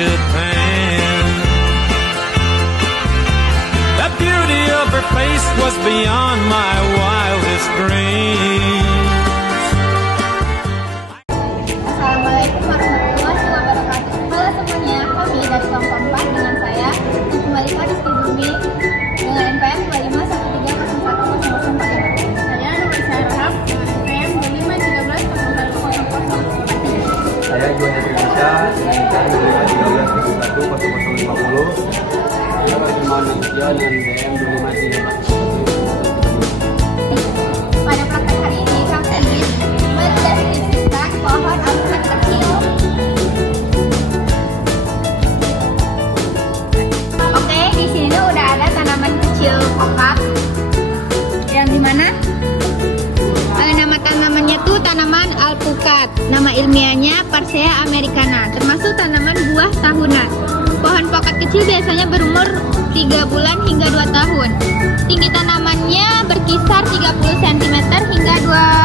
Japan. The beauty of her face was beyond my wildest dreams. Assalamualaikum warahmatullahi wabarakatuh. Halo semuanya, kami dari kelompok 4 dengan saya kembali Rizky Bumi dengan NPM 2513010045. Saya Nurisa Rahab dengan NPM 2513010045. Saya Juan Yatrinisa dengan NPM 2513010050. Saya Fatimah Nadia dengan NPM 2513010050. Pada praktek hari ini kami ingin mendeskripsikan pohon alpukat kecil. Oke, di sini udah ada tanaman kecil kokak yang dimana nama tanamannya tuh tanaman alpukat. Nama ilmiahnya Parsley americana, termasuk tanaman buah tahunan. Pohon pokat kecil biasanya berumur 3 bulan hingga 2 tahun. Tinggi tanamannya berkisar 30 cm hingga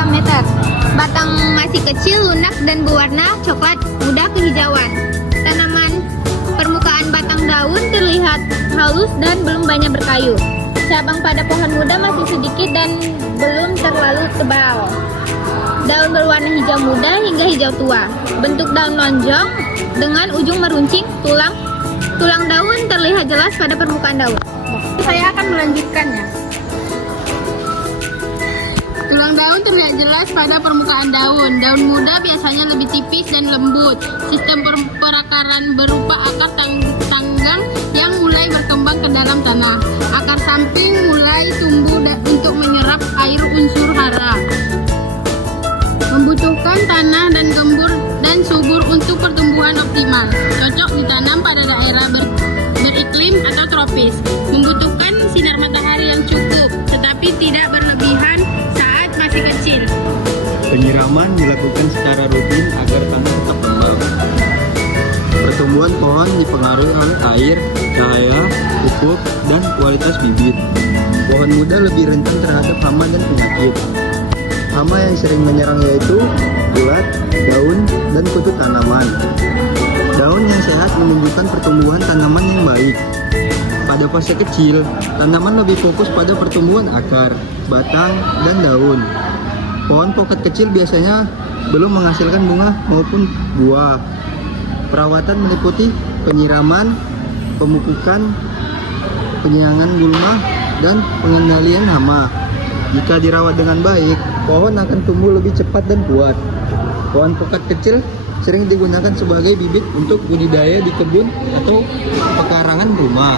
2 meter. Batang masih kecil, lunak, dan berwarna coklat muda kehijauan. Tanaman permukaan batang daun terlihat halus dan belum banyak berkayu. Cabang pada pohon muda masih sedikit dan belum terlalu tebal. Daun berwarna hijau muda hingga hijau tua. Bentuk daun lonjong dengan ujung meruncing. Tulang daun terlihat jelas pada permukaan daun. Saya akan melanjutkannya. Tulang daun terlihat jelas pada permukaan daun. Daun muda biasanya lebih tipis dan lembut. Sistem perakaran berupa akar tanggang yang mulai berkembang ke dalam tanah. Akar samping mulai tumbuh untuk menyerap air unsur hara. Membutuhkan tanah dan gembur dan subur untuk pertumbuhan optimal. Cocok ditanam pada daerah beriklim atau tropis. Membutuhkan sinar matahari yang cukup, tetapi tidak berlebihan saat masih kecil. Penyiraman dilakukan secara rutin agar tanah tetap lembab. Pertumbuhan pohon dipengaruhi oleh air, cahaya, pupuk, dan kualitas bibit. Pohon muda lebih rentan terhadap hama dan penyakit. Hama yang sering menyerang yaitu ulat, daun, dan kutu tanaman. Daun yang sehat menunjukkan pertumbuhan tanaman yang baik. Pada fase kecil, tanaman lebih fokus pada pertumbuhan akar, batang, dan daun. Pohon pokat kecil biasanya belum menghasilkan bunga maupun buah. Perawatan meliputi penyiraman, pemupukan, penyiangan gulma, dan pengendalian hama. Jika dirawat dengan baik, pohon akan tumbuh lebih cepat dan kuat. Pohon pokat kecil sering digunakan sebagai bibit untuk budidaya di kebun atau pekarangan rumah.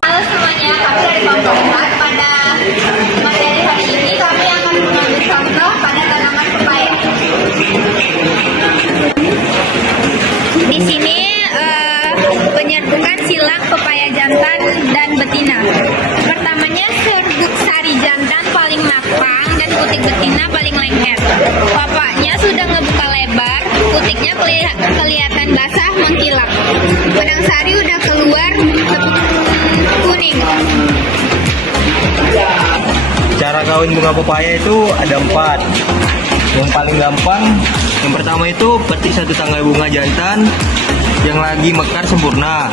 Halo semuanya, kami dari kelompok 4. Pada materi hari ini kami akan mengambil contoh pada tanaman pepaya. Di sini penyerbukan silang pepaya jantan dan betina. Pertamanya serbuk sari jantan paling matang dan putik betina paling lengket. Bapaknya sudah ngebuka lebar, putiknya kelihatan basah mengkilap. Benang sari udah keluar kuning. Cara kawin bunga pepaya itu ada 4. Yang paling gampang, yang pertama itu petik satu tangkai bunga jantan yang lagi mekar sempurna.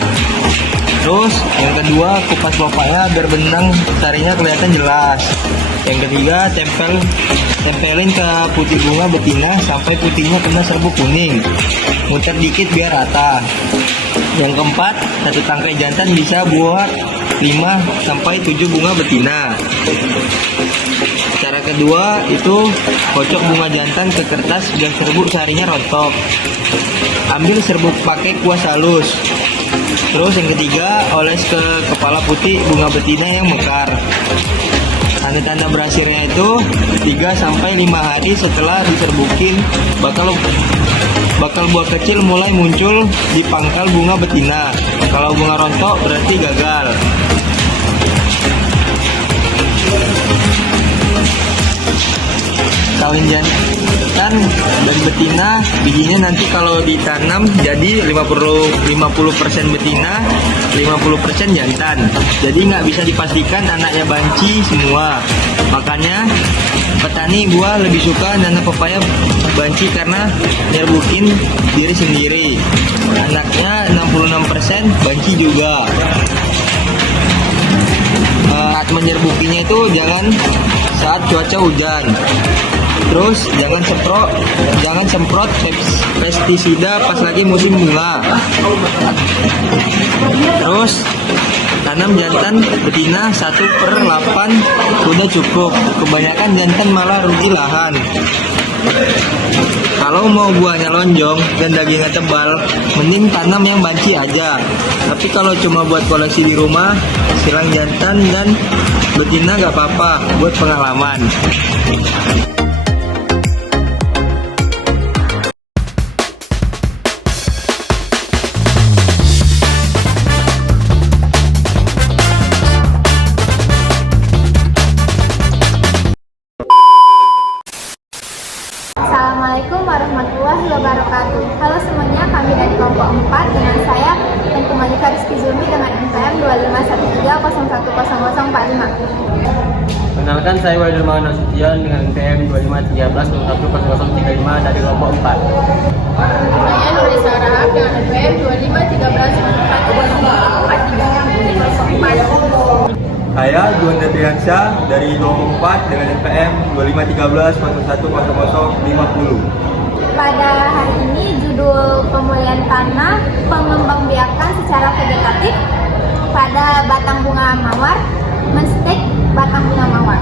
Terus yang kedua, kupas pepaya agar benang sarinya kelihatan jelas. Yang ketiga, tempelin ke putih bunga betina sampai putihnya kena serbuk kuning. Muter dikit biar rata. Yang keempat, satu tangkai jantan bisa buat 5 sampai 7 bunga betina. Cara kedua itu kocok bunga jantan ke kertas dan serbuk sarinya rontok. Ambil serbuk pakai kuas halus. Terus yang ketiga, oles ke kepala putih bunga betina yang mekar. Tanda-tanda berhasilnya itu 3 sampai 5 hari setelah diserbukin bakal buah kecil mulai muncul di pangkal bunga betina. Kalau bunga rontok berarti gagal. dari betina, bijinya nanti kalau ditanam jadi 50% betina, 50% jantan. Jadi nggak bisa dipastikan anaknya banci semua. Makanya petani gua lebih suka nanam pepaya banci karena nyerbukin diri sendiri. Anaknya 66% banci juga. Saat menyerbukinya itu jangan saat cuaca hujan. Terus jangan semprot pestisida pas lagi musim bunga. Terus tanam jantan betina 1/8 udah cukup. Kebanyakan jantan malah rugi lahan. Kalau mau buahnya lonjong dan dagingnya tebal, mending tanam yang banci aja. Tapi kalau cuma buat koleksi di rumah, silang jantan dan betina gak apa-apa, buat pengalaman. Assalamualaikum warahmatullahi wabarakatuh. Halo semuanya, kami dari kelompok 4 dengan saya dan Kumalika Rizky Zulmi dengan NPM 2513010045. Perkenalkan, saya Wahidul Maulana Nasution dengan NPM 2513010035 dari kelompok 4. Saya Nurisa Rahab dengan NPM 2513 Saya Juanda Triansyah dari kelompok 4 dengan NPM 2513010050. Pada hari ini judul pemulihan tanah, pengembangbiakan secara vegetatif pada batang bunga mawar, menstek batang bunga mawar.